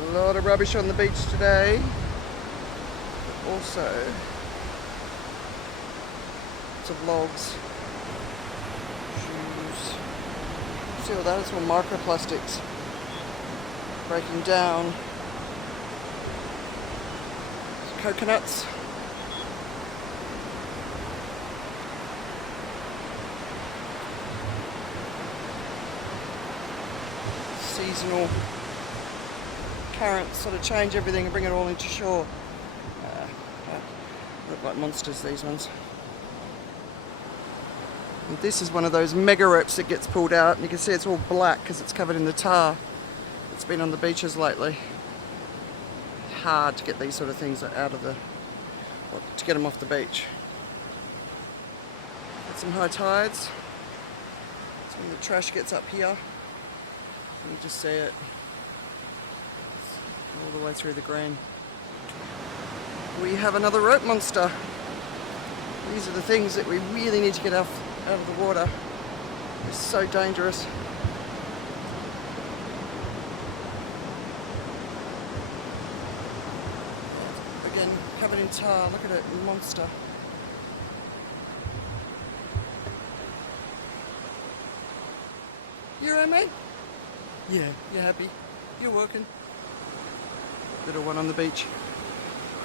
A lot of rubbish on the beach today. But also lots of logs, shoes. See all that? It's all microplastics breaking down. Coconuts. Seasonal currents sort of change everything and bring it all into shore. Look like monsters, these ones. And this is one of those mega ropes that gets pulled out, and you can see it's all black because it's covered in the tar that's been on the beaches lately. Hard to get these sort of things out of the, to get them off the beach. Got some high tides. So when the trash gets up here, you just see it all the way through the green. We have another rope monster. These are the things that we really need to get out of the water. It's so dangerous. Again, covered in tar. Look at it, monster. You alright, mate? Yeah, you're happy. You're working. Little one on the beach.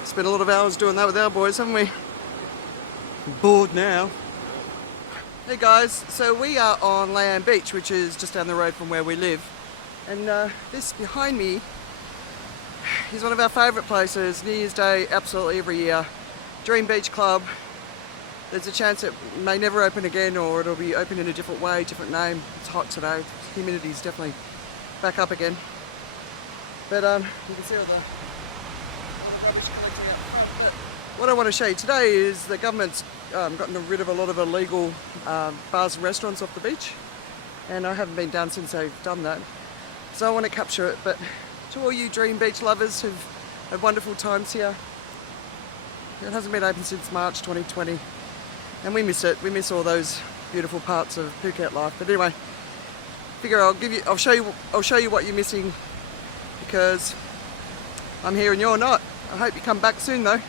Spent a lot of hours doing that with our boys, haven't we? I'm bored now. Hey guys, so we are on Layan Beach, which is just down the road from where we live. And this behind me is one of our favourite places. New Year's Day, absolutely every year. Dream Beach Club. There's a chance it may never open again, or it'll be open in a different way, different name. It's hot today. Humidity's definitely back up again. But you can see all the rubbish collecting out front. But what I want to show you today is the government's gotten rid of a lot of illegal bars and restaurants off the beach, and I haven't been down since they've done that. So I want to capture it. But to all you Dream Beach lovers who've had wonderful times here, it hasn't been open since March 2020, and we miss it. We miss all those beautiful parts of Phuket life. But anyway, figure I'll show you what you're missing, because I'm here and you're not. I hope you come back soon though.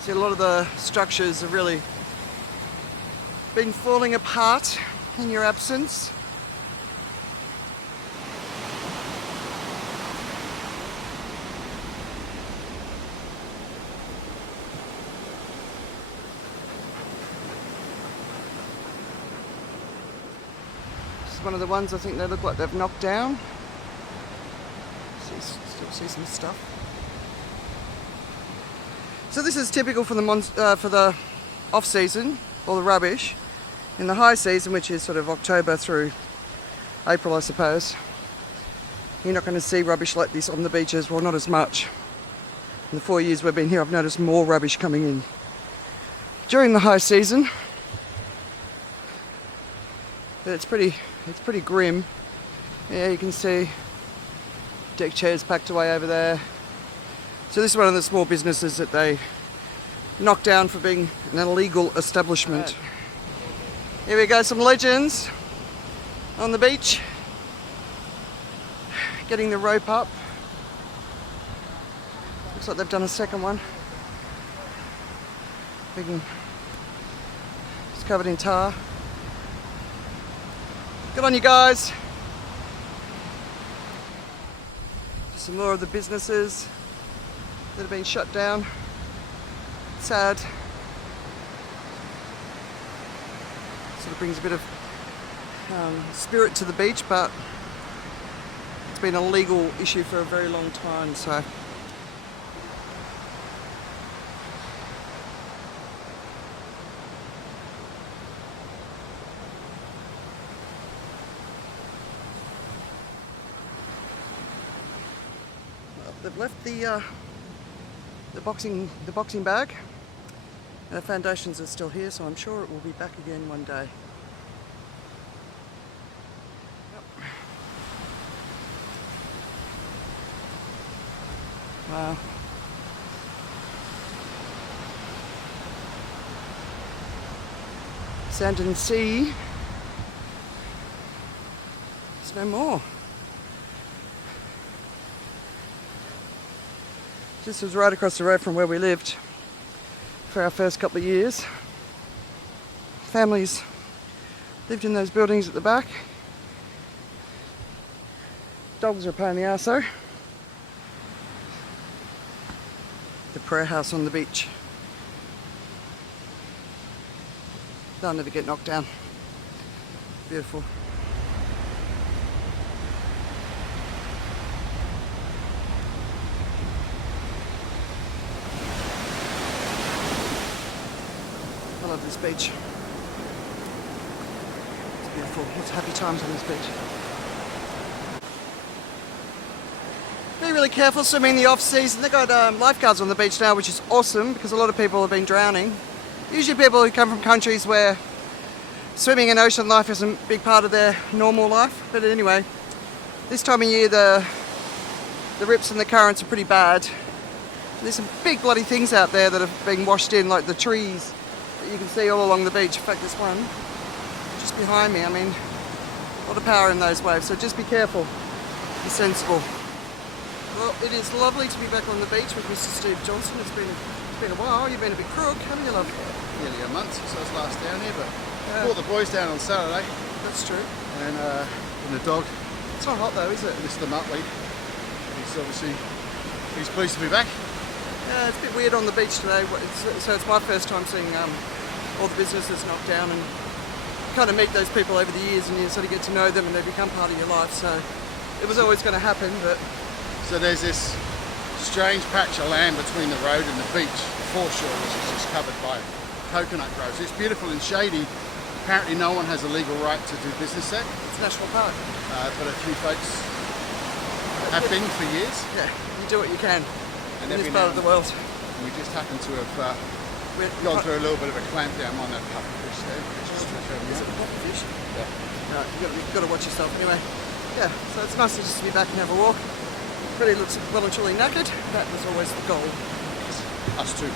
See, a lot of the structures have really been falling apart in your absence. This is one of the ones I think they look like they've knocked down. Still see some stuff. So this is typical for the off season, all the rubbish. In the high season, which is sort of October through April, I suppose, you're not going to see rubbish like this on the beaches. Well, not as much. In the 4 years we've been here, I've noticed more rubbish coming in during the high season. But it's pretty grim. Yeah, you can see deck chairs packed away over there. So this is one of the small businesses that they knocked down for being an illegal establishment. Right. Here we go, some legends on the beach. Getting the rope up. Looks like they've done a second one. It's covered in tar. Good on you guys. Some more of the businesses that have been shut down. Sad. Sort of brings a bit of spirit to the beach, but it's been a legal issue for a very long time, so. They've left the boxing bag. The foundations are still here, so I'm sure it will be back again one day. Yep. Wow. Sand and sea. There's no more. This was right across the road from where we lived for our first couple of years. Families lived in those buildings at the back. Dogs are a pain in the arse though. The prayer house on the beach. They'll never get knocked down. Beautiful. I love this beach. It's beautiful. It's happy times on this beach. Be really careful swimming in the off season. They've got lifeguards on the beach now, which is awesome because a lot of people have been drowning. Usually people who come from countries where swimming and ocean life isn't a big part of their normal life. But anyway, this time of year the rips and the currents are pretty bad. There's some big bloody things out there that have been washed in, like the trees that you can see all along the beach. In fact, this one just behind me, I mean, a lot of power in those waves, so just be careful, be sensible. Well, it is lovely to be back on the beach with Mr. Steve Johnson. It's been a while. You've been a bit crook, haven't you, love? Nearly a month since I was last down here, but I brought the boys down on Saturday. That's true. And the dog. It's not hot though, is it? Mr. Muttley. He's pleased to be back. Yeah, it's a bit weird on the beach today. So it's my first time seeing all the businesses knocked down, and you kind of meet those people over the years and you sort of get to know them and they become part of your life. So it was always going to happen, but... So there's this strange patch of land between the road and the beach, the foreshore, which is just covered by coconut groves. It's beautiful and shady. Apparently no one has a legal right to do business there. It's National Park. But a few folks have been for years. Yeah, you do what you can in this part of the world. We just happen to have gone through a little bit of a clampdown on that pufferfish there. Is it a pufferfish? Yeah. No, you've got to watch yourself anyway. Yeah, so it's nice to just be back and have a walk. Pretty looks well and truly knackered. That was always the goal. Us too.